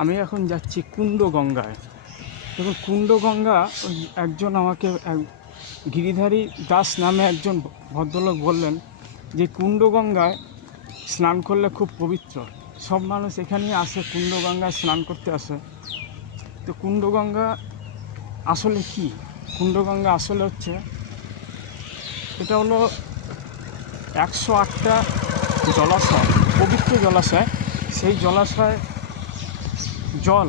আমি এখন যাচ্ছি কুণ্ড গঙ্গায় দেখুন কুণ্ড গঙ্গা একজন আমাকে এক গিরিধারী দাস নামে একজন ভদ্রলোক বললেন যে কুণ্ড গঙ্গায় স্নান করলে খুব পবিত্র। সব মানুষ এখানেই আসে কুণ্ড গঙ্গায় স্নান করতে আসে। তো কুণ্ড গঙ্গা আসলে কি? কুণ্ড গঙ্গা আসলে হচ্ছে, এটা হলো একশো আটটা জলাশয়, পবিত্র জলাশয়। সেই জলাশয় জল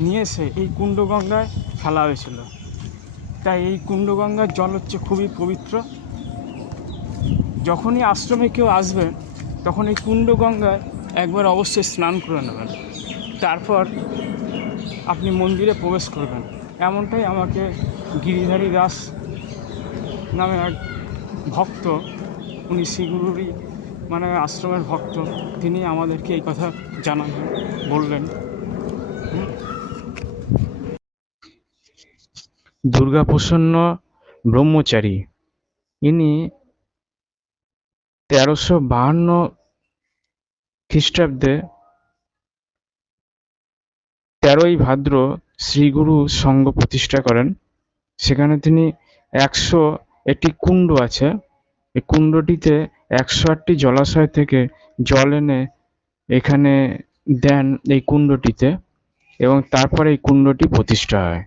নিয়ে এসে এই কুণ্ডগঙ্গায় ফেলা হয়েছিল। তাই এই কুণ্ডগঙ্গার জল হচ্ছে খুবই পবিত্র। যখনই আশ্রমে কেউ আসবে, তখন এই কুণ্ডগঙ্গায় একবার অবশ্যই স্নান করে নেবেন। তারপর আপনি মন্দিরে প্রবেশ করবেন। এমনটাই আমাকে গিরিধারী দাস নামে এক ভক্ত, উনি শ্রীগুরুরই মানে আশ্রমের ভক্ত, তিনি আমাদেরকে এই কথা জানালেন, বললেন। দুর্গাপ্রসন্ন ব্রহ্মচারী। ইনি তেরোশো বাহান্ন খ্রিস্টাব্দে তেরোই ভাদ্র শ্রীগুরু সংঘ প্রতিষ্ঠা করেন। সেখানে তিনি একশো একটি কুণ্ড আছে। এই কুণ্ডটিতে একশো আটটি জলাশয় থেকে জল এনে এখানে দেন এই কুণ্ডটিতে। এবং তারপরে এই কুণ্ডটি প্রতিষ্ঠা হয়।